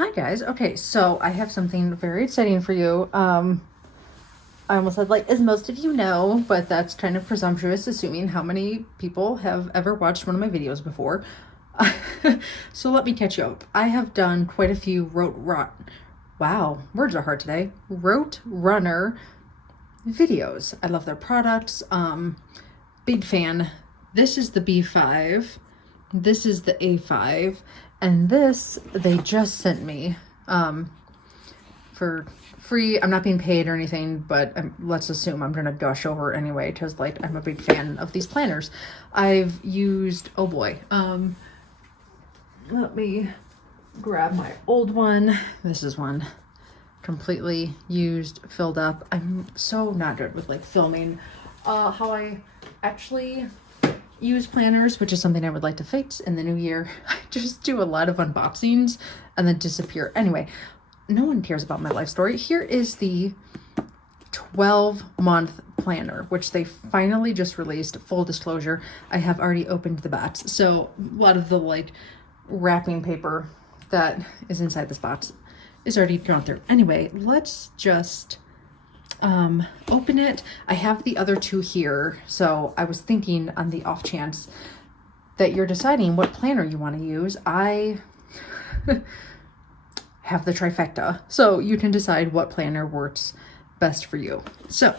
Hi guys. Okay, so I have something very exciting for you. I almost said like as most of you know, but that's kind of presumptuous assuming how many people have ever watched one of my videos before. So let me catch you up. I have done quite a few wow, words are hard today. Roterunner videos. I love their products. Big fan. This is the B5. This is the A5. And this they just sent me for free. I'm not being paid or anything, but let's assume I'm gonna gush over anyway because like I'm a big fan of these planners. I've used, oh boy, let me grab my old one. This is one completely used, filled up. I'm so not good with like filming how I actually use planners, which is something I would like to fix in the new year. I just do a lot of unboxings and then disappear. Anyway, no one cares about my life story. Here is the 12-month planner, which they finally just released. Full disclosure, I have already opened the box. So a lot of the like wrapping paper that is inside this box is already gone through. Anyway, let's just open it. I have the other two here, so I was thinking on the off chance that you're deciding what planner you want to use, I have the trifecta, so you can decide what planner works best for you. So,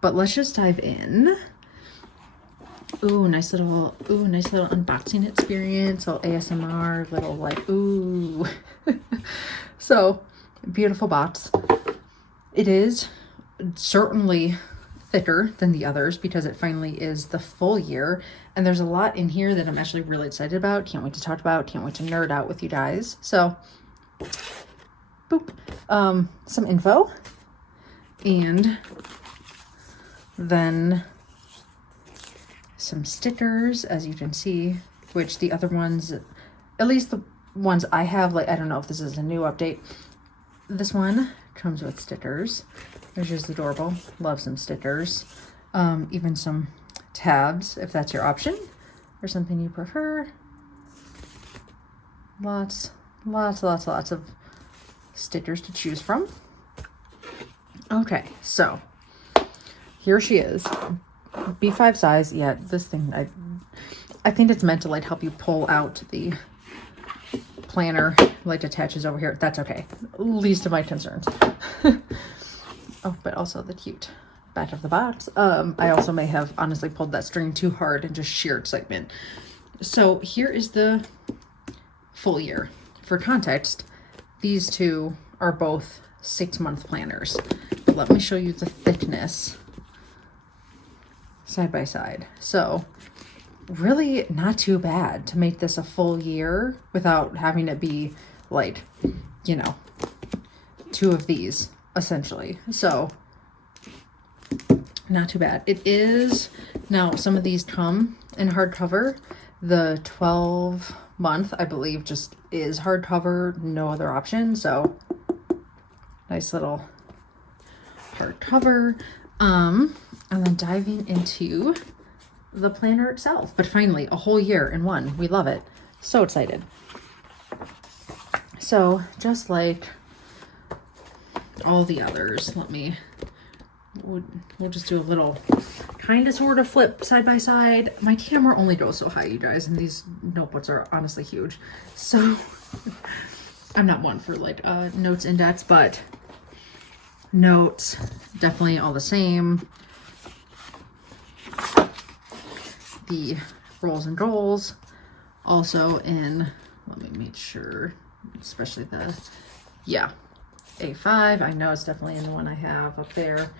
but let's just dive in. Nice little unboxing experience, all ASMR, little like, ooh. So, beautiful box. It is certainly thicker than the others because it finally is the full year, and there's a lot in here that I'm actually really excited about. Can't wait to talk about, can't wait to nerd out with you guys. So boop, some info, and then some stickers, as you can see, which the other ones, at least the ones I have, like I don't know if this is a new update, this one comes with stickers, which is adorable. Love some stickers. Even some tabs, if that's your option or something you prefer. Lots of stickers to choose from. Okay, so here she is. B5 size. Yeah, this thing, I think it's meant to like help you pull out the planner, like attaches over here. That's okay. Least of my concerns. Oh, but also the cute back of the box. I also may have honestly pulled that string too hard in just sheer excitement. So here is the full year. For context, these two are both 6-month planners. But let me show you the thickness side by side. So really not too bad to make this a full year without having it be like, you know, 2 of these essentially. So not too bad. It is, now some of these come in hardcover. The 12-month, I believe, just is hardcover, no other option. So nice little hardcover. And then diving into the planner itself. But finally, a whole year in one. We love it. So excited. So just like all the others, we'll just do a little kind of sort of flip side by side. My camera only goes so high, you guys, and these notebooks are honestly huge. So I'm not one for like notes index, but notes definitely all the same. The rolls and goals also in, let me make sure, especially the, yeah, A5. I know it's definitely in the one I have up there.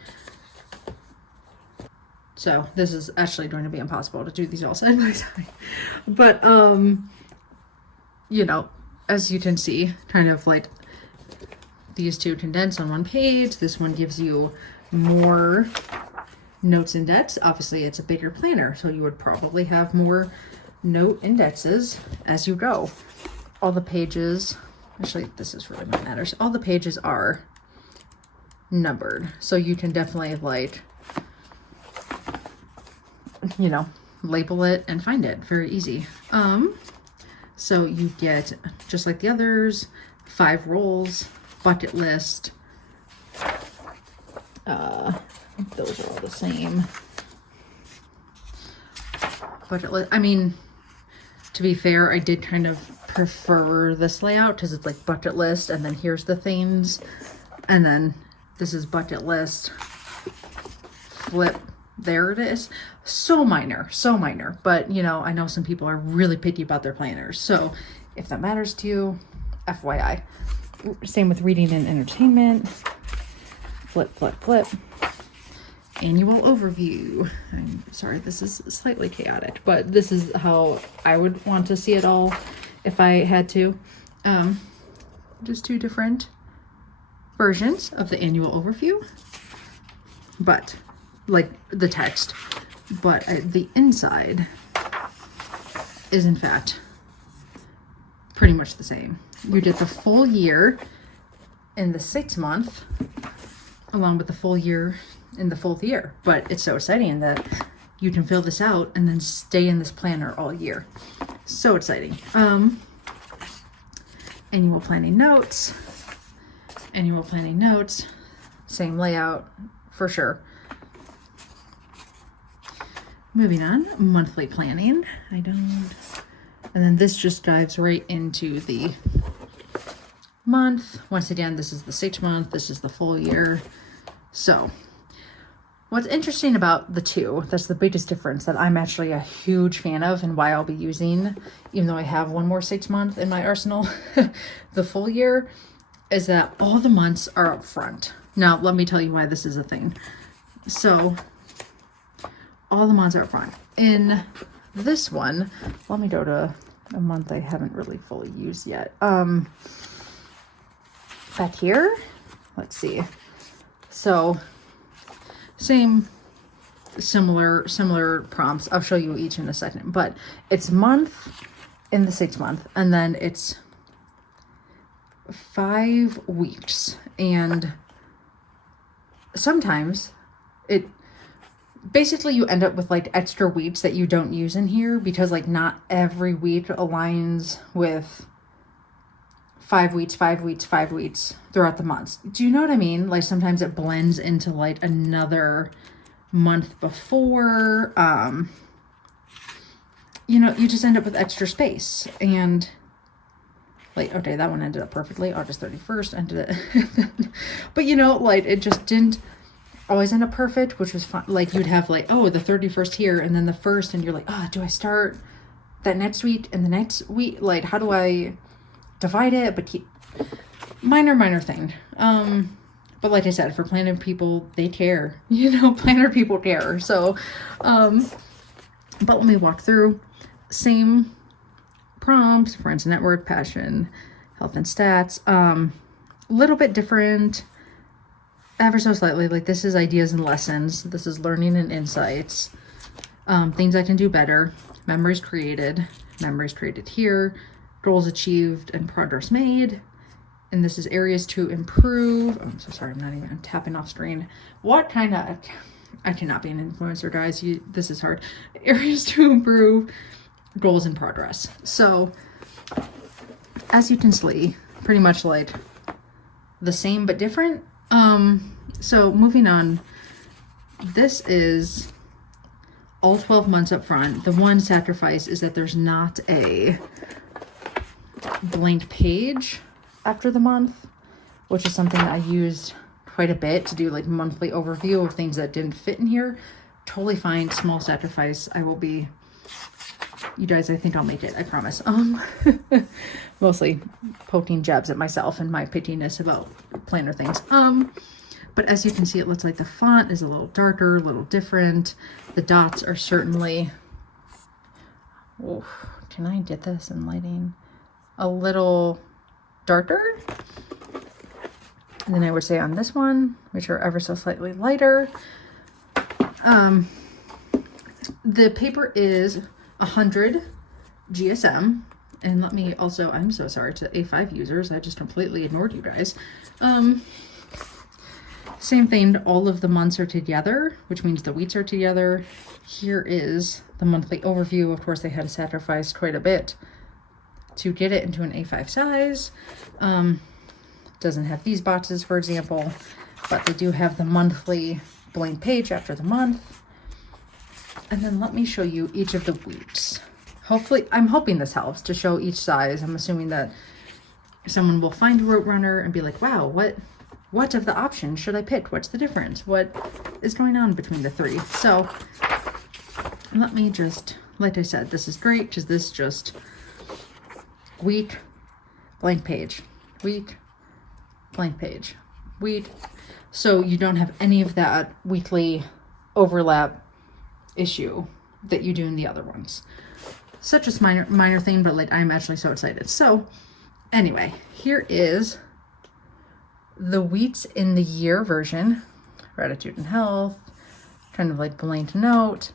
So this is actually going to be impossible to do these all side by side. But, you know, as you can see, kind of like these two condensed on one page. This one gives you more notes index. Obviously, it's a bigger planner, so you would probably have more note indexes as you go. All the pages, actually, this is really what matters. All the pages are numbered, so you can definitely like, you know, label it and find it very easy. So you get, just like the others, 5 rolls, bucket list. Those are all the same. Bucket list. I mean, to be fair, I did kind of prefer this layout because it's like bucket list, and then here's the themes, and then this is bucket list, flip, there it is. So minor, but you know, I know some people are really picky about their planners, so if that matters to you, FYI. Same with reading and entertainment, flip, flip, flip. Annual overview. I'm sorry, this is slightly chaotic, but this is how I would want to see it all if I had to. Just 2 different versions of the annual overview, but like the text, but the inside is in fact pretty much the same. You did the full year in the 6th month along with the full year in the 4th year, but it's so exciting that you can fill this out and then stay in this planner all year. So exciting. Annual planning notes, same layout for sure. Moving on, monthly planning. And then this just dives right into the month. Once again, this is the 6th month, this is the full year. So what's interesting about the 2, that's the biggest difference that I'm actually a huge fan of and why I'll be using, even though I have one more 6 month in my arsenal, the full year, is that all the months are up front. Now, let me tell you why this is a thing. So all the months are up front. In this one, let me go to a month I haven't really fully used yet. Back here, let's see. So similar prompts. I'll show you each in a second, but it's month in the 6th month, and then it's 5 weeks. And sometimes basically you end up with like extra weeks that you don't use in here because like not every week aligns with 5 weeks throughout the months. Do you know what I mean? Like sometimes it blends into like another month before. You know, you just end up with extra space. And like, okay, that one ended up perfectly. August 31st ended it. But you know, like it just didn't always end up perfect, which was fun. Like you'd have like, oh, the 31st here and then the 1st, and you're like, do I start that next week and the next week? Like, how do I divide it? But keep minor thing. But like I said, for planner people, they care, you know, planner people care. So, but let me walk through. Same prompts, friends, network, passion, health and stats. Little bit different, ever so slightly. Like this is ideas and lessons. This is learning and insights. Things I can do better. Memories created here. Goals achieved and progress made. And this is areas to improve. Oh, I'm so sorry, I'm tapping off screen. What kind of, I cannot be an influencer, guys. This is hard. Areas to improve, goals in progress. So as you can see, pretty much like the same but different. So moving on, this is all 12 months up front. The one sacrifice is that there's not a blank page after the month, which is something that I used quite a bit to do like monthly overview of things that didn't fit in here. Totally fine, small sacrifice. I will be, you guys, I think I'll make it, I promise. Mostly poking jabs at myself and my pittiness about planner things. But as you can see, it looks like the font is a little darker, a little different. The dots are certainly, oh, can I get this in lighting? A little darker. And then I would say on this one, which are ever so slightly lighter. The paper is 100 GSM. And let me also, I'm so sorry to A5 users, I just completely ignored you guys. Same thing, all of the months are together, which means the weeks are together. Here is the monthly overview. Of course, they had to sacrifice quite a bit to get it into an A5 size. Doesn't have these boxes, for example, but they do have the monthly blank page after the month. And then let me show you each of the weeks. Hopefully, I'm hoping this helps to show each size. I'm assuming that someone will find a Roterunner and be like, wow, what of the options should I pick? What's the difference? What is going on between the three? So let me just, like I said, this is great because this just week, blank page, week, blank page, week. So you don't have any of that weekly overlap issue that you do in the other ones. Such a minor thing, but like I'm actually so excited. So anyway, here is the weeks in the year version. Gratitude and health, kind of like blank note.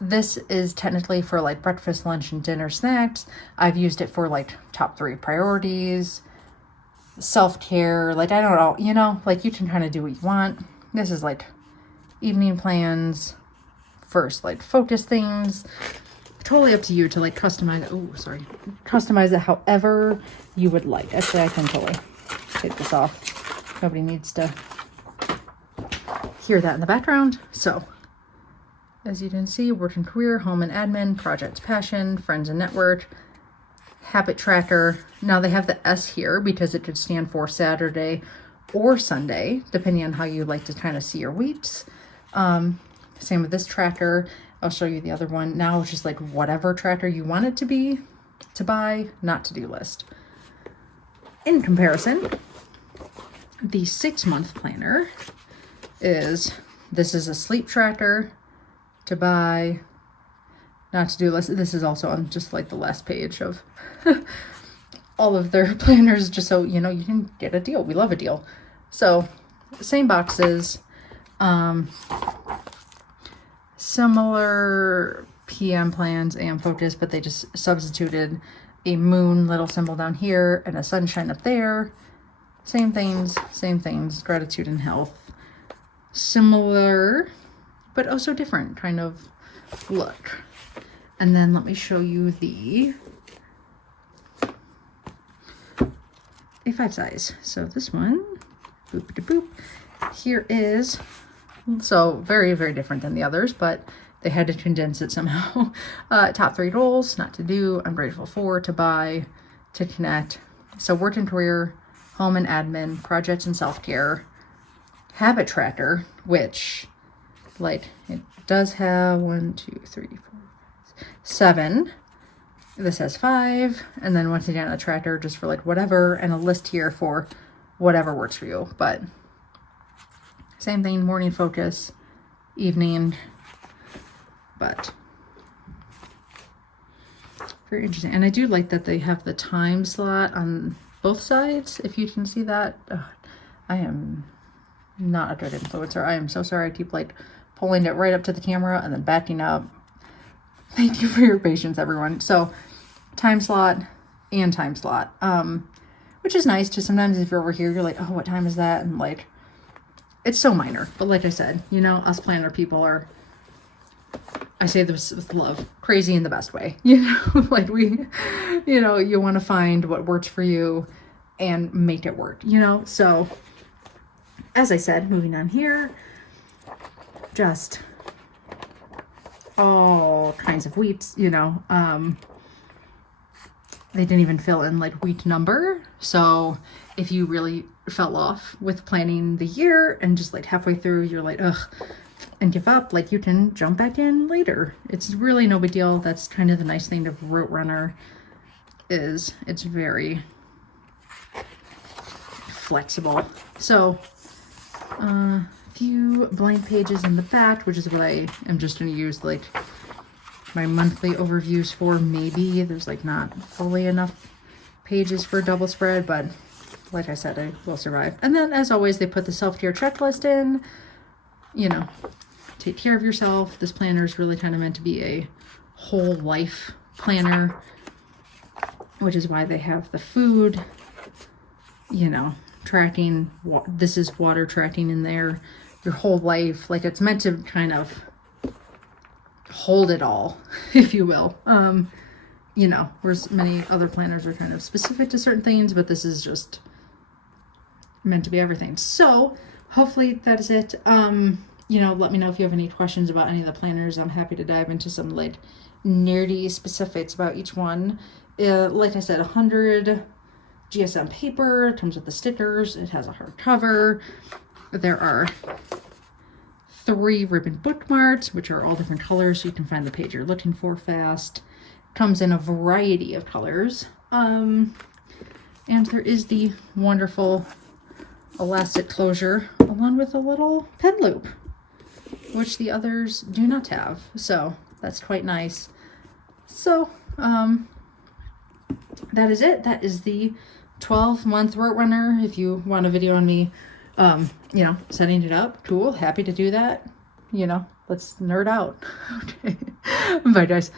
This is technically for like breakfast, lunch, and dinner snacks. I've used it for like top 3 priorities, self-care, like I don't know, you know, like you can kind of do what you want. This is like evening plans, first like focus things. Totally up to you to like customize it. Oh, sorry. Customize it however you would like. Actually, I can totally take this off. Nobody needs to hear that in the background. So, as you can see, work and career, home and admin, projects, passion, friends and network, habit tracker. Now they have the S here because it could stand for Saturday or Sunday, depending on how you like to kind of see your weeks. Same with this tracker. I'll show you the other one. Now it's just like whatever tracker you want it to be, to buy, not to-do list. In comparison, the 6-month planner is, this is a sleep tracker, to buy, not to-do list. This is also on just like the last page of all of their planners, just so you know you can get a deal. We love a deal. So same boxes, similar PM plans and focus, but they just substituted a moon little symbol down here and a sunshine up there. Same things, gratitude and health. Similar, but also different kind of look. And then let me show you the A5 size. So this one, boop de boop. Here is, so very, very different than the others, but they had to condense it somehow. Top 3 goals, not to do, I'm grateful for, to buy, to connect. So work and career, home and admin, projects and self-care, habit tracker, which like it does have 1, 2, 3, 4, 5, 7. This has 5, and then once again a tracker just for like whatever, and a list here for whatever works for you. But same thing, morning focus, evening, but very interesting. And I do like that they have the time slot on both sides, if you can see that. I am not a good influencer. I am so sorry. I keep like pulling it right up to the camera and then backing up. Thank you for your patience, everyone. So time slot and time slot, which is nice because sometimes if you're over here, you're like, oh, what time is that? And like, it's so minor. But like I said, you know, us planner people are, I say this with love, crazy in the best way. You know, like we, you know, you want to find what works for you and make it work, you know? So as I said, moving on here, just all kinds of weeks, you know. They didn't even fill in like week number. So if you really fell off with planning the year and just like halfway through, you're like, ugh, and give up, like you can jump back in later. It's really no big deal. That's kind of the nice thing of Roterunner, is it's very flexible. So few blank pages in the back, which is what I am just going to use like my monthly overviews for. Maybe there's like not fully enough pages for a double spread, but like I said, I will survive. And then as always, they put the self-care checklist in, you know, take care of yourself. This planner is really kind of meant to be a whole life planner, which is why they have the food, you know, tracking. This is water tracking in there, your whole life. Like it's meant to kind of hold it all, if you will. you know, whereas many other planners are kind of specific to certain things, but this is just meant to be everything. So hopefully that is it. You know, let me know if you have any questions about any of the planners. I'm happy to dive into some like nerdy specifics about each one. Like I said, 100 GSM paper. It comes with the stickers. It has a hardcover. There are 3 ribbon bookmarks, which are all different colors, so you can find the page you're looking for fast. Comes in a variety of colors. And there is the wonderful elastic closure along with a little pen loop, which the others do not have. So that's quite nice. So that is it. That is the 12-month Roterunner. If you want a video on me, you know, setting it up, cool, happy to do that. You know, let's nerd out. Okay. Bye guys.